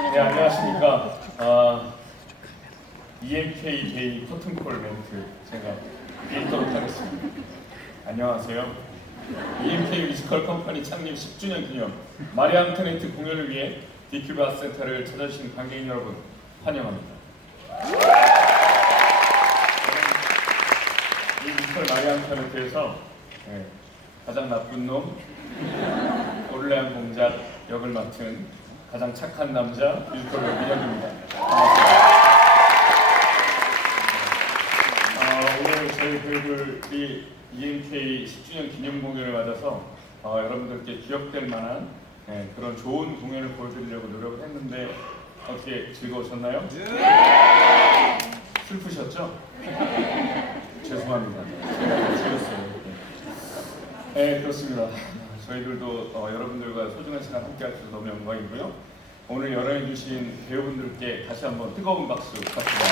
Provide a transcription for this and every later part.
네, 안녕하십니까. 아, EMK 데이 커튼콜 멘트 제가 드리도록 하겠습니다. 안녕하세요. EMK 뮤지컬 컴퍼니 창립 10주년 기념 마리 앙토네트 공연을 위해 디큐바 센터를 찾아주신 관객 여러분 환영합니다. 이 뮤지컬 마리 앙토네트에서 네, 가장 나쁜 놈, 오를레안 공작 역을 맡은 가장 착한 남자 뮤지컬 배우 민혁입니다. 어, 오늘 저희 배우들이 EMK 10주년 기념 공연을 맞아서 어, 여러분들께 기억될 만한 예, 그런 좋은 공연을 보여드리려고 노력을 했는데 어떻게 즐거우셨나요? 슬프셨죠? 죄송합니다. 제가 즐겼어요. 네, 그렇습니다. 저희들도 어, 여러분들과 소중한 시간 함께 할 수 있어서 너무 영광이고요. 오늘 열어주신 배우분들께 다시 한번 뜨거운 박수 부탁드립니다.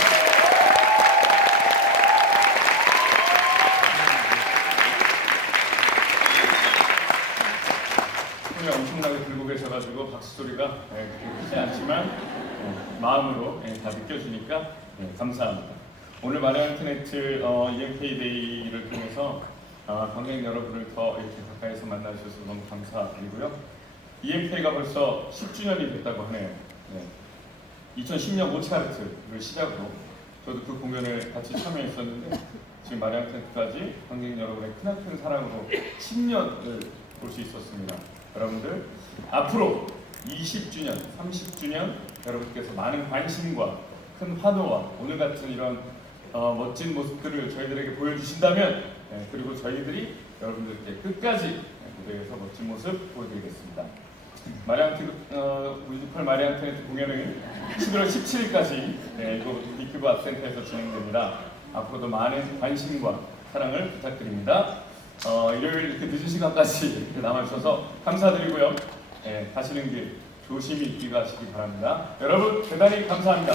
손이 엄청나게 들고 계셔가지고 박수 소리가 예, 그렇게 크지 않지만 예, 마음으로 예, 다 느껴지니까 예, 감사합니다. 오늘 마리안트네트 어, EMK 데이를 통해서 어, 관객 여러분을 더 이렇게 가까이서 만나주셔서 너무 감사드리고요. EMK가 벌써 10주년이 됐다고 하네요. 네. 2010년 모차르트를 시작으로 저도 그 공연을 같이 참여했었는데 지금 마리안트네트까지 관객 여러분의 크나큰 사랑으로 10년을 볼 수 있었습니다. 여러분들 앞으로 20주년, 30주년 여러분께서 많은 관심과 큰 환호와 오늘 같은 이런 어, 멋진 모습들을 저희들에게 보여주신다면 예, 그리고 저희들이 여러분들께 끝까지 예, 무대에서 멋진 모습 보여드리겠습니다. 마리안트 어, 뮤지컬 마리안트네트 공연은 11월 17일까지 예, 이곳 리큐브 아트센터에서 진행됩니다. 앞으로도 많은 관심과 사랑을 부탁드립니다. 어, 일요일 이렇게 늦은 시간까지 남아주셔서 감사드리고요. 예, 가시는 길 조심히 귀가하시기 바랍니다. 여러분 대단히 감사합니다.